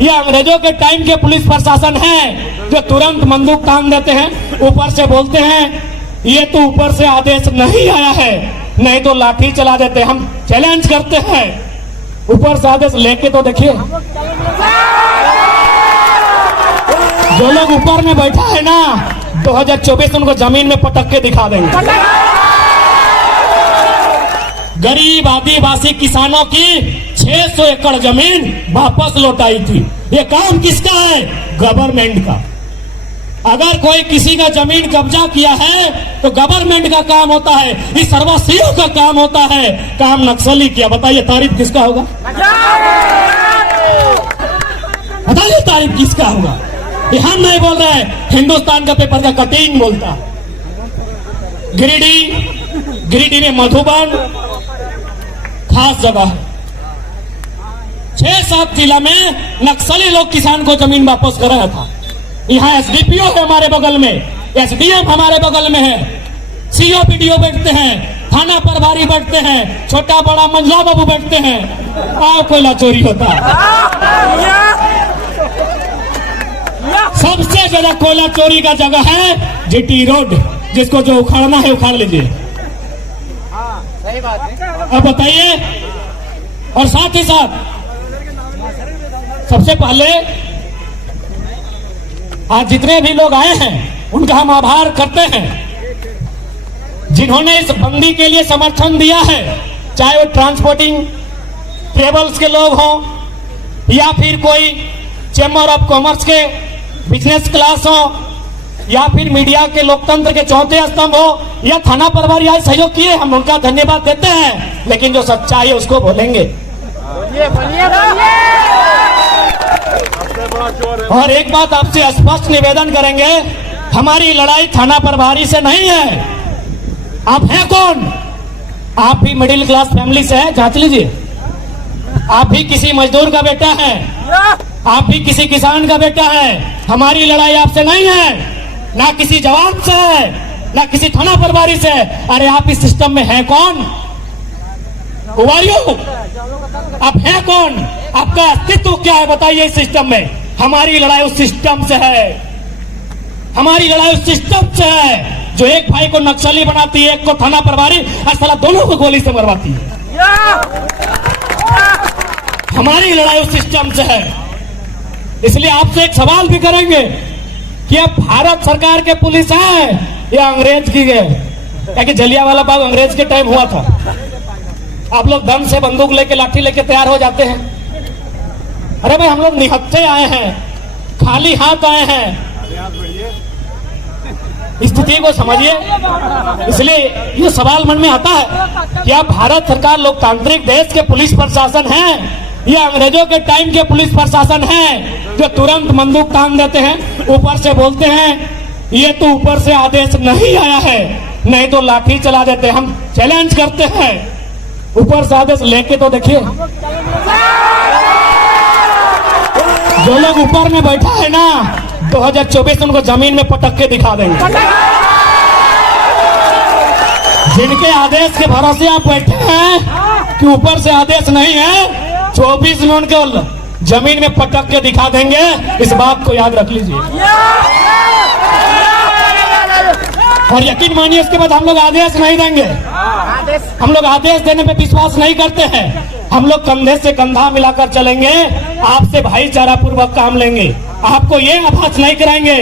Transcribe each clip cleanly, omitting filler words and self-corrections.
ये अंग्रेजों के टाइम के पुलिस प्रशासन है जो तुरंत बंदूक तान देते हैं, ऊपर से बोलते हैं ये तो ऊपर से आदेश नहीं आया है, नहीं तो लाठी चला देते। हम चैलेंज करते हैं, ऊपर से आदेश लेके तो देखिए। जो लोग ऊपर में बैठा है ना, 2024 उनको जमीन में पटक के दिखा देंगे। गरीब आदिवासी किसानों की 600 एकड़ जमीन वापस लौटाई थी। ये काम किसका है? गवर्नमेंट का। अगर कोई किसी का जमीन कब्जा किया है तो गवर्नमेंट का काम होता है, इस सर्वस्व का काम होता है। काम नक्सली किया, बताइए तारीफ किसका होगा? बताइए तारीफ किसका होगा? ये हम नहीं बोल रहे हैं, हिंदुस्तान का पेपर का कटिंग बोलता। गिरिडीह में मधुबन खास जगह है। 6-7 जिला में नक्सली लोग किसान को जमीन वापस कर रहा था। यहाँ एसडीपीओ है हमारे बगल में, एसडीएम हमारे बगल में है, सीओ पीडीओ बैठते हैं, थाना प्रभारी बैठते हैं, छोटा बड़ा मंझला बाबू बैठते हैं। आओ कोयला चोरी होता है। सबसे ज्यादा कोयला चोरी का जगह है जीटी रोड, जिसको जो उखाड़ना है उखाड़ लीजिए। सही बात है। अब बताइए, और साथ ही साथ सबसे पहले आज जितने भी लोग आए हैं उनका हम आभार करते हैं जिन्होंने इस बंदी के लिए समर्थन दिया है, चाहे वो ट्रांसपोर्टिंग ट्रेवल्स के लोग हों या फिर कोई चैम्बर ऑफ कॉमर्स के बिजनेस क्लास हो या फिर मीडिया के लोकतंत्र के चौथे स्तंभ हो या थाना प्रभारी आज सहयोग किए, हम उनका धन्यवाद देते हैं। लेकिन जो सच्चाई है उसको बोलेंगे। और एक बात आपसे स्पष्ट निवेदन करेंगे, हमारी लड़ाई थाना प्रभारी से नहीं है। आप हैं कौन? आप भी मिडिल क्लास फैमिली से हैं, जांच लीजिए। आप भी किसी मजदूर का बेटा है, आप भी किसी किसान का बेटा है। हमारी लड़ाई आपसे नहीं है, ना किसी जवान से है, ना किसी थाना प्रभारी से। अरे आप इस सिस्टम में हैं कौन? आप हैं कौन? आपका अस्तित्व क्या है? बताइए इस सिस्टम में। हमारी लड़ाई उस सिस्टम से है, हमारी लड़ाई उस सिस्टम से है जो एक भाई को नक्सली बनाती है, एक को थाना प्रभारी, और साला दोनों को गोली से मरवाती है। हमारी लड़ाई उस सिस्टम से है। इसलिए आपसे एक सवाल भी करेंगे कि अब भारत सरकार के पुलिस है या अंग्रेज की है? क्योंकि जलियांवाला बाग अंग्रेज के टाइम हुआ था। आप लोग दम से बंदूक लेके लाठी लेके तैयार हो जाते हैं। अरे भाई, हम लोग निहत्थे आए हैं, खाली हाथ आए हैं। स्थिति को समझिए। इसलिए ये सवाल मन में आता है कि अब भारत सरकार लोकतांत्रिक देश के पुलिस प्रशासन है या अंग्रेजों के टाइम के पुलिस प्रशासन है जो तुरंत बंदूक तान देते हैं, ऊपर से बोलते हैं ये तो ऊपर से आदेश नहीं आया है, नहीं तो लाठी चला देते। हम चैलेंज करते हैं, ऊपर से आदेश लेके तो देखिए। जो लोग ऊपर में बैठा है ना, 2024 उनको जमीन में पटक के दिखा देंगे। जिनके आदेश के भरोसे आप बैठे हैं कि ऊपर से आदेश नहीं है, 24 में उनको जमीन में पटक के दिखा देंगे। इस बात को याद रख लीजिए और यकीन मानिए, इसके बाद हम लोग आदेश नहीं देंगे। हम लोग आदेश देने पे विश्वास नहीं करते हैं। हम लोग कंधे से कंधा मिलाकर चलेंगे, आपसे भाईचारा पूर्वक काम लेंगे। आपको ये आभास नहीं कराएंगे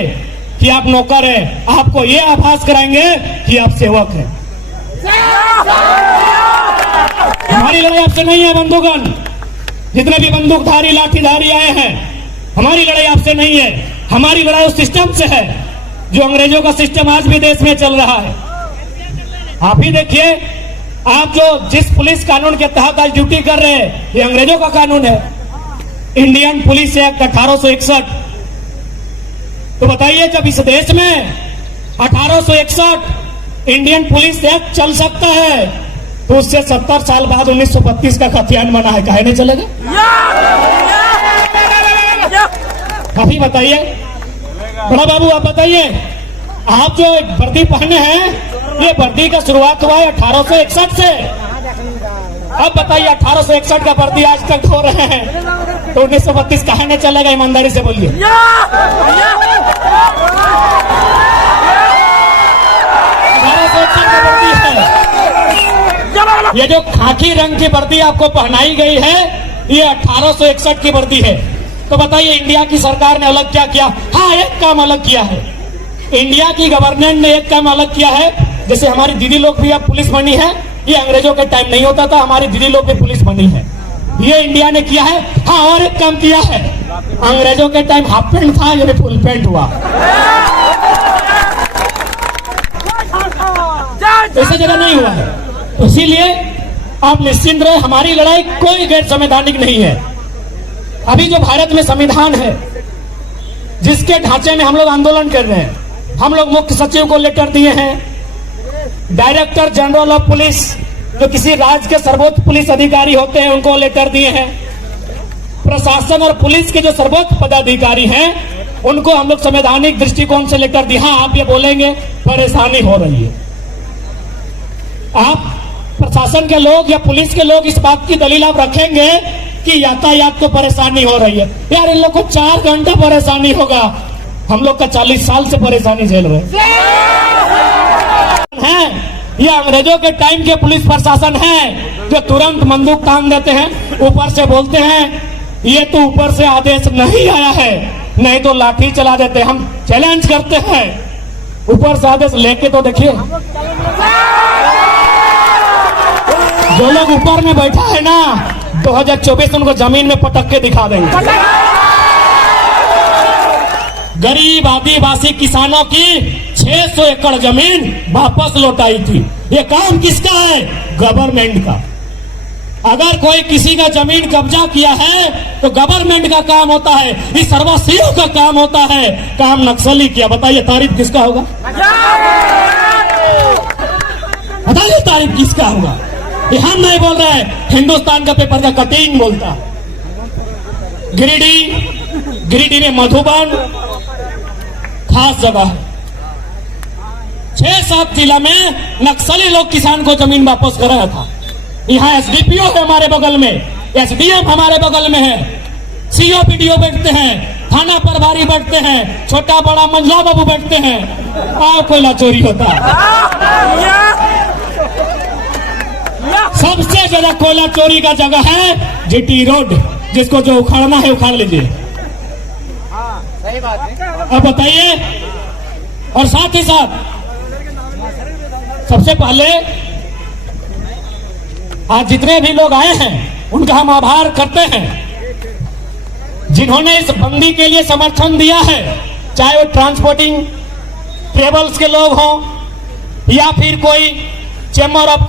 कि आप नौकर हैं, आपको ये आभास कराएंगे कि आप सेवक हैं। हमारी लड़ाई आपसे नहीं है बंधुगण। जितने भी बंदूकधारी लाठीधारी आए हैं, हमारी लड़ाई आपसे नहीं है। हमारी लड़ाई उस सिस्टम से है जो अंग्रेजों का सिस्टम आज भी देश में चल रहा है। आप ही देखिए, आप जो जिस पुलिस कानून के तहत आज ड्यूटी कर रहे हैं, ये अंग्रेजों का कानून है, इंडियन पुलिस एक्ट 1861। तो बताइए, जब इस देश में 1861 इंडियन पुलिस एक्ट चल सकता है, तो उससे 70 साल बाद 1932 का खतियान बना है, काहे नहीं चलेगा? अभी बताइए बड़ा बाबू, आप बताइए, आप जो वर्दी पहने हैं, ये वर्दी का शुरुआत हुआ है 1861 से। अब बताइए, 1861 का वर्दी आज तक हो रहे हैं। तो 1932 कहा नहीं चलेगा? ईमानदारी से बोलिए। 1861 की वर्दी है। ये जो खाकी रंग की वर्दी आपको पहनाई गई है, ये 1861 की वर्दी है। तो बताइए इंडिया की सरकार ने अलग क्या किया? हाँ, एक काम अलग किया है। इंडिया की गवर्नमेंट ने एक काम अलग किया है, जैसे हमारी दीदी लोग भी अब पुलिस बनी है। ये अंग्रेजों के टाइम नहीं होता था, हमारी दीदी लोग भी पुलिस बनी है, ये इंडिया ने किया है। हाँ, और एक काम किया है, अंग्रेजों के टाइम हाफ पैंट था, ये फुल पैंट हुआ। ऐसा जगह नहीं हुआ है, तो इसीलिए आप निश्चिंत रहे, हमारी लड़ाई कोई गैर संवैधानिक नहीं है। अभी जो भारत में संविधान है, जिसके ढांचे में हम लोग आंदोलन कर रहे हैं, हम लोग मुख्य सचिव को लेटर दिए हैं, डायरेक्टर जनरल ऑफ पुलिस जो किसी राज्य के सर्वोच्च पुलिस अधिकारी होते हैं उनको लेटर दिए हैं, प्रशासन और पुलिस के जो सर्वोच्च पदाधिकारी हैं उनको हम लोग संवैधानिक दृष्टिकोण से लेटर दिए। हाँ, आप ये बोलेंगे परेशानी हो रही है, आप प्रशासन के लोग या पुलिस के लोग इस बात की दलील आप रखेंगे कि यातायात को परेशानी हो रही है। यार, इन लोग को 4 घंटा परेशानी होगा, हम लोग का 40 साल से परेशानी झेल रहे हैं। ये अंग्रेजों के टाइम के पुलिस प्रशासन है जो तुरंत बंदूक तान देते हैं, ऊपर से बोलते हैं ये तो ऊपर से आदेश नहीं आया है, नहीं तो लाठी चला देते हैं। हम चैलेंज करते हैं, ऊपर से आदेश लेके तो देखिए। जो लोग ऊपर में बैठा है ना, 2024 उनको जमीन में पटक के दिखा देंगे। गरीब आदिवासी किसानों की 600 एकड़ जमीन वापस लौटाई थी। ये काम किसका है? गवर्नमेंट का। अगर कोई किसी का जमीन कब्जा किया है तो गवर्नमेंट का काम होता है, इस सर्वस्व का काम होता है। काम नक्सली किया, बताइए तारीफ किसका होगा? बताइए तारीफ किसका होगा? ये हम नहीं बोल रहे हैं, हिंदुस्तान का पेपर का कटिंग बोलता। गिरिडीह में मधुबन खास जगह है, 6-7 जिला में नक्सली लोग किसान को जमीन वापस कर रहा था। यहाँ एसडीपीओ है हमारे बगल में, एसडीएम हमारे बगल में है, सीओ पीडीओ बैठते हैं, थाना प्रभारी बैठते हैं, छोटा बड़ा मंझला बाबू बैठते हैं। आओ, कोयला चोरी होता है। सबसे ज्यादा कोयला चोरी का जगह है जीटी रोड, जिसको जो उखाड़ना है उखाड़ लीजिए। सही बात है। अब बताइए, और साथ ही साथ सबसे पहले आज जितने भी लोग आए हैं उनका हम आभार करते हैं, जिन्होंने इस बंदी के लिए समर्थन दिया है, चाहे वो ट्रांसपोर्टिंग ट्रेवल्स के लोग हों या फिर कोई चेंबर ऑफ